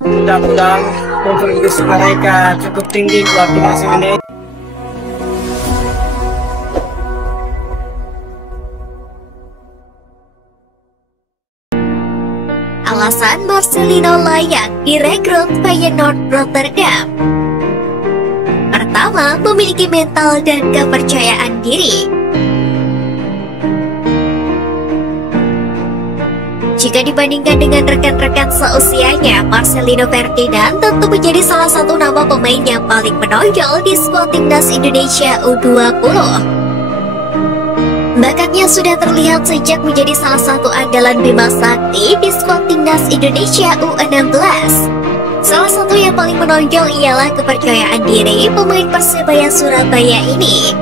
Mudah-mudahan kontribusi mereka cukup tinggi pelatih musim ini. Alasan Marcelino layak direkrut Feyenoord Rotterdam. Pertama, memiliki mental dan kepercayaan diri. Jika dibandingkan dengan rekan-rekan seusianya, Marcelino Ferdinand tentu menjadi salah satu nama pemain yang paling menonjol di skuad timnas Indonesia U20. Bakatnya sudah terlihat sejak menjadi salah satu andalan Bima Sakti di skuad timnas Indonesia U16. Salah satu yang paling menonjol ialah kepercayaan diri pemain Persebaya Surabaya ini.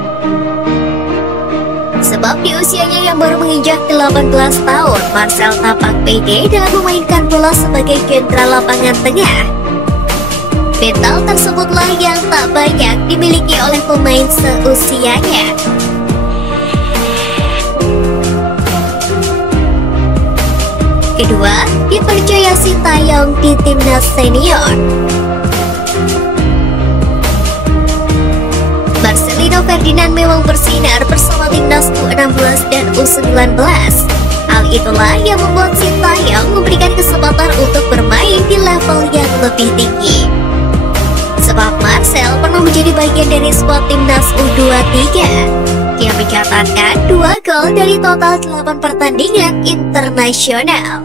Sebab di usianya yang baru menginjak 18 tahun, Marcel tampak pede dalam memainkan bola sebagai jenderal lapangan tengah. Mental tersebutlah yang tak banyak dimiliki oleh pemain seusianya. Kedua, dipercaya Sintayong di timnas senior. Marcelino Ferdinand memang bersinar bersama timnas U16 dan U19. Hal itulah yang membuat Sintayong memberikan kesempatan untuk bermain di level yang lebih tinggi. Sebab Marcel pernah menjadi bagian dari skuad timnas U23. Dia mencatatkan 2 gol dari total 8 pertandingan internasional.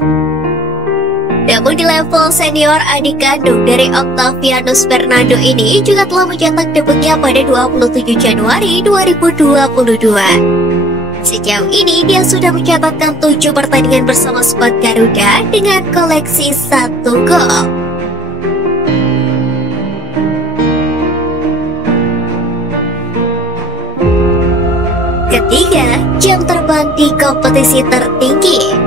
Namun di level senior, adik kandung dari Octavianus Fernando ini juga telah mencetak debutnya pada 27 Januari 2022. Sejauh ini dia sudah mencatatkan 7 pertandingan bersama skuad Garuda dengan koleksi 1 gol. Ketiga, jam terbang di kompetisi tertinggi.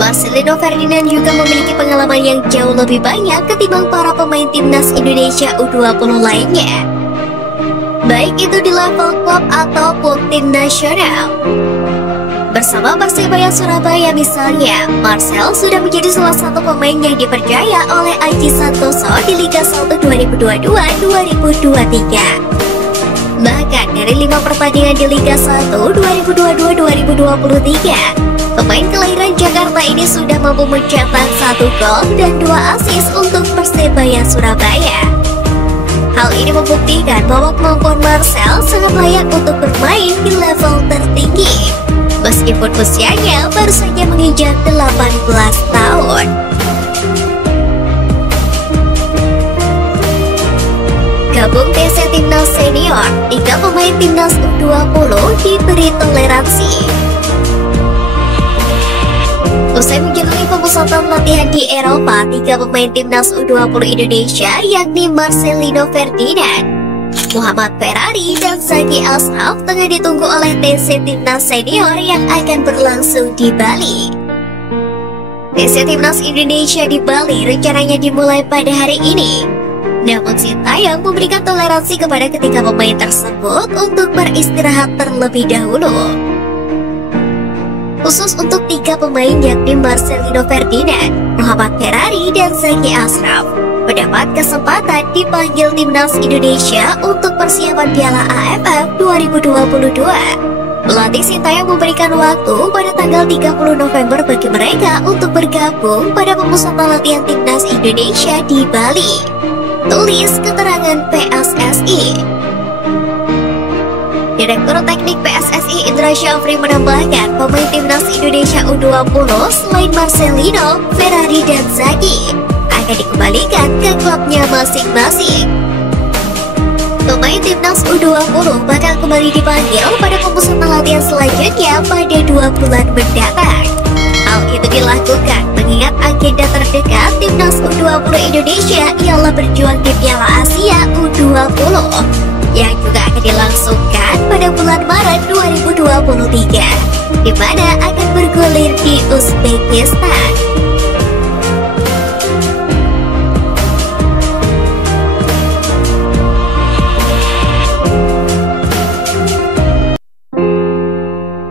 Marcelino Ferdinand juga memiliki pengalaman yang jauh lebih banyak ketimbang para pemain timnas Indonesia U20 lainnya, baik itu di level klub ataupun tim nasional. Bersama Persebaya Surabaya misalnya, Marcel sudah menjadi salah satu pemain yang dipercaya oleh Aji Santoso di Liga 1 2022-2023. Bahkan dari 5 pertandingan di Liga 1 2022-2023, pemain kelahiran Jakarta ini sudah mampu mencetak 1 gol dan 2 assist untuk Persebaya Surabaya. Hal ini membuktikan bahwa kemampuan Marcel sangat layak untuk bermain di level tertinggi, meskipun usianya baru saja menginjak 18 tahun. Gabung TC Timnas Senior, 3 pemain Timnas U20 diberi toleransi. Usai menjalani pemusatan latihan di Eropa, 3 pemain Timnas U20 Indonesia yakni Marcelino Ferdinand, Muhammad Ferrari, dan Zaki Ashraf tengah ditunggu oleh TC Timnas Senior yang akan berlangsung di Bali. TC Timnas Indonesia di Bali rencananya dimulai pada hari ini. Namun Sintayong memberikan toleransi kepada ketiga pemain tersebut untuk beristirahat terlebih dahulu. Khusus untuk 3 pemain yakni Marcelino Ferdinand, Muhammad Ferrari, dan Zaki Ashraf mendapat kesempatan dipanggil timnas Indonesia untuk persiapan Piala AFF 2022. Pelatih Sintayong memberikan waktu pada tanggal 30 November bagi mereka untuk bergabung pada pemusatan latihan timnas Indonesia di Bali. Tulis keterangan PSSI. Direktur Teknik PSSI Indra Syafri menambahkan pemain timnas Indonesia U20 selain Marcelino, Ferrari, dan Zaki akan dikembalikan ke klubnya masing-masing. Pemain timnas U20 bakal kembali dipanggil pada pemusatan latihan selanjutnya pada 2 bulan mendatang. Hal itu dilakukan mengingat agenda terdekat timnas U20 Indonesia ialah berjuang di Piala Asia U20 yang juga akan dilangsungkan pada bulan Maret 2023, di mana akan bergulir di Uzbekistan.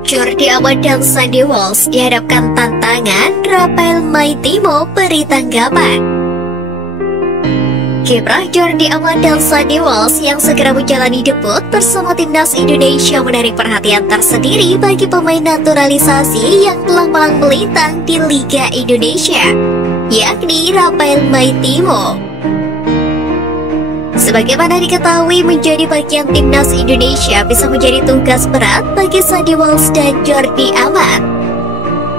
Jordi Ahmad dan Sandy Walsh dihadapkan tantangan, Rafael Maitimo beri tanggapan. Kiprah Jordi Amat dan Sandy Walsh yang segera menjalani debut bersama timnas Indonesia menarik perhatian tersendiri bagi pemain naturalisasi yang telah malang melintang di Liga Indonesia, yakni Rafael Maitimo. Sebagaimana diketahui, menjadi bagian timnas Indonesia bisa menjadi tugas berat bagi Sandy Walsh dan Jordi Amat.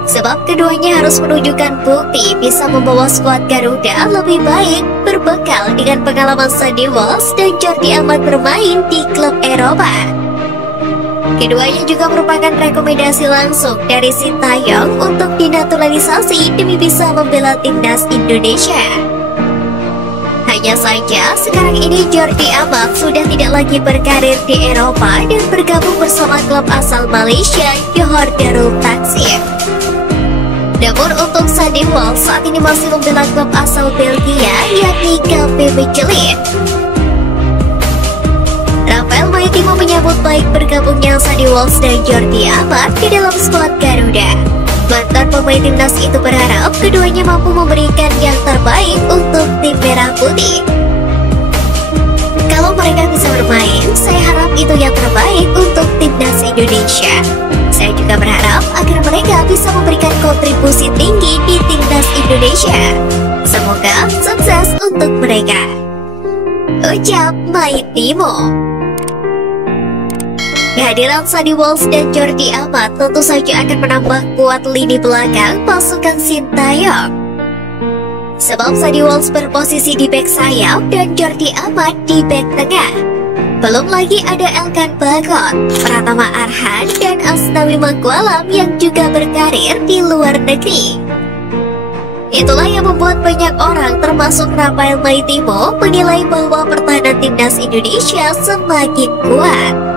Sebab keduanya harus menunjukkan bukti bisa membawa skuad Garuda lebih baik berbekal dengan pengalaman Sandy Walsh dan Jordi Amat bermain di klub Eropa. Keduanya juga merupakan rekomendasi langsung dari Sintayong untuk dinaturalisasi demi bisa membela timnas Indonesia. Hanya saja, sekarang ini Jordi Amat sudah tidak lagi berkarir di Eropa dan bergabung bersama klub asal Malaysia, Johor Darul Takzim. Namun untuk Sandy Walsh saat ini masih membela klub asal Belgia, yakni KB Mechelen. Rafael Maitimo menyambut baik bergabungnya Sandy Walsh dan Jordi Amat di dalam skuad Garuda. Mantan pemain timnas itu berharap keduanya mampu memberikan yang terbaik untuk tim merah putih. Kalau mereka bisa bermain, saya harap itu yang terbaik untuk timnas Indonesia. Saya juga berharap agar mereka bisa memberikan kontribusi tinggi di timnas Indonesia. Semoga sukses untuk mereka, ucap Maitimo. Kehadiran Sandy Walsh dan Jordi Amat tentu saja akan menambah kuat lini belakang pasukan Sintayong. Sebab Sandy Walsh berposisi di bek sayap dan Jordi Amat di bek tengah. Belum lagi ada Elkan Bagot, Pratama Arhan, dan Asnawi Mangkualam yang juga berkarir di luar negeri. Itulah yang membuat banyak orang termasuk Rafael Maitimo menilai bahwa pertahanan timnas Indonesia semakin kuat.